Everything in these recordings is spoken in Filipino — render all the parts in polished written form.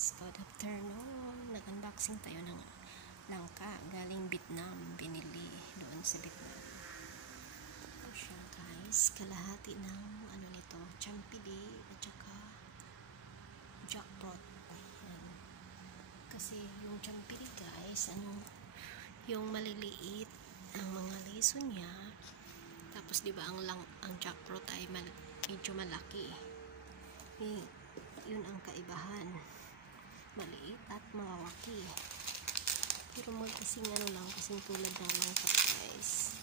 guys, good afternoon. Nag-unboxing tayo ng langka galing Vietnam, binili doon sa Vietnam. Ito siya guys, kalahati ng ano nito, champion at saka jackfruit. Ayan. Kasi yung champion guys, yung maliliit ang mga liso niya. Tapos di ba ang jackfruit ay medyo malaki. Yun ang kaibahan, maliit at malaki, pero magkasing lang, kasing tulad ng langka guys.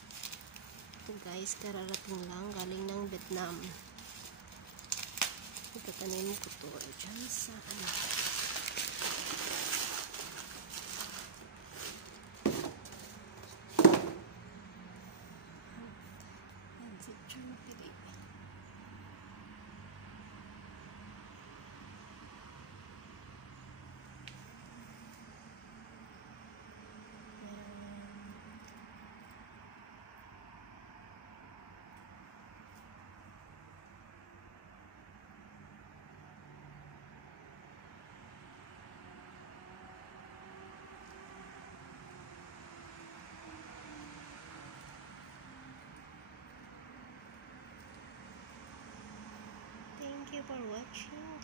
Ito guys, kararating lang galing ng Vietnam. Itatanim ko to dyan sa yan si champion. Thank you for watching.